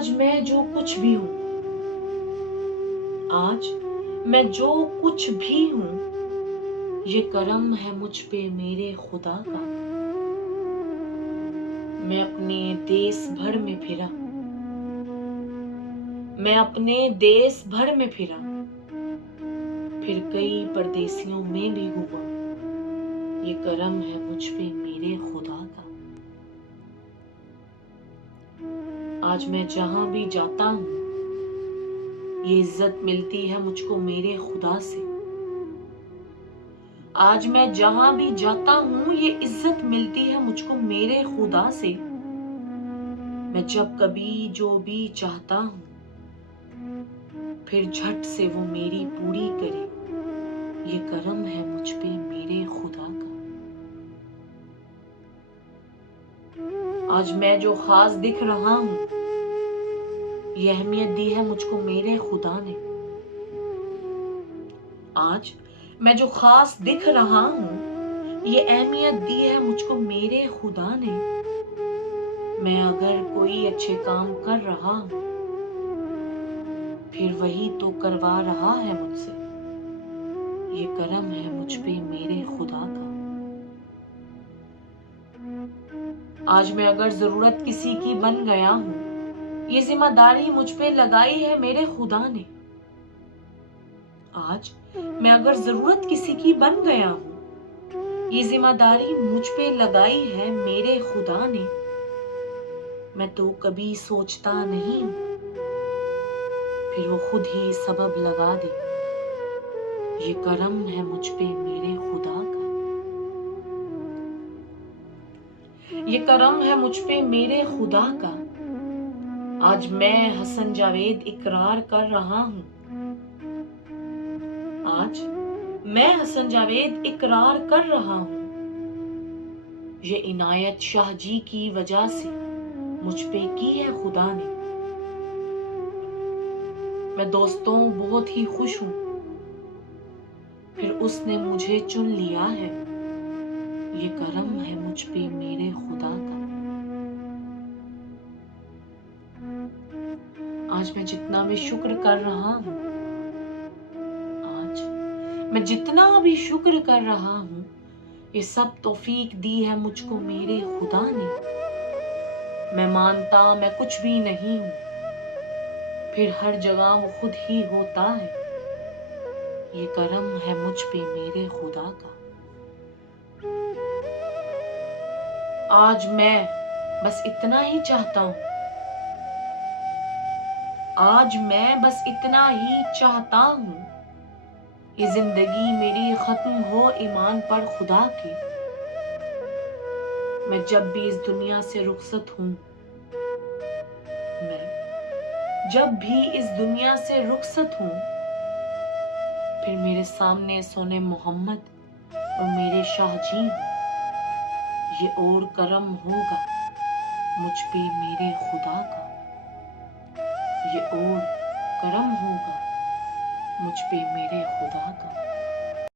आज मैं जो कुछ भी हूँ, आज मैं जो कुछ भी हूँ, ये करम है मुझ पे मेरे खुदा का। मैं अपने देश भर में फिरा, मैं अपने देश भर में फिरा, फिर कई परदेसियों में भी घूमा, ये करम है मुझ पे मेरे खुदा का। आज मैं जहां भी जाता हूँ, ये इज्जत मिलती है मुझको मेरे खुदा से। आज मैं जहां भी जाता हूँ, ये इज्जत मिलती है मुझको मेरे खुदा से। मैं जब कभी जो भी चाहता हूँ, फिर झट से वो मेरी पूरी करे, ये करम है मुझ पे मेरे खुदा का। आज मैं जो खास दिख रहा हूँ, ये अहमियत दी है मुझको मेरे खुदा ने। आज मैं जो खास दिख रहा हूँ, ये अहमियत दी है मुझको मेरे खुदा ने। मैं अगर कोई अच्छे काम कर रहा हूँ, फिर वही तो करवा रहा है मुझसे, ये करम है मुझ पे मेरे खुदा का। आज मैं अगर जरूरत किसी की बन गया हूँ, ये जिम्मेदारी मुझ पे लगाई है मेरे खुदा ने। आज मैं अगर जरूरत किसी की बन गया हूँ, ये जिम्मेदारी मुझ पे लगाई है मेरे खुदा ने। मैं तो कभी सोचता नहीं हूँ, फिर वो खुद ही सबब लगा दे, ये करम है मुझ पे मेरे खुदा का। ये करम है मुझ पे मेरे खुदा का। आज मैं हसन जावेद इकरार कर रहा हूँ, आज मैं हसन जावेद इकरार कर रहा हूँ, ये इनायत शाह जी की वजह से मुझ पे की है खुदा ने। मैं दोस्तों बहुत ही खुश हूँ, फिर उसने मुझे चुन लिया है, ये करम है मुझ पे मेरे खुदा का। आज मैं जितना भी शुक्र कर रहा हूँ, आज मैं जितना भी शुक्र कर रहा हूँ, ये सब तौफीक दी है मुझको मेरे खुदा ने। मैं मानता मैं कुछ भी नहीं हूँ, फिर हर जगह वो खुद ही होता है, ये करम है मुझ पे मेरे खुदा का। आज मैं बस इतना ही चाहता हूँ, आज मैं बस इतना ही चाहता हूँ, ये जिंदगी मेरी खत्म हो ईमान पर खुदा की। मैं जब भी इस दुनिया से रुखसत हूँ, मैं जब भी इस दुनिया से रुखसत हूँ, फिर मेरे सामने सोने मोहम्मद और मेरे शाह जी हूँ, ये और करम होगा मुझ पे मेरे खुदा का, ये और करम होगा मुझ पे मेरे खुदा का।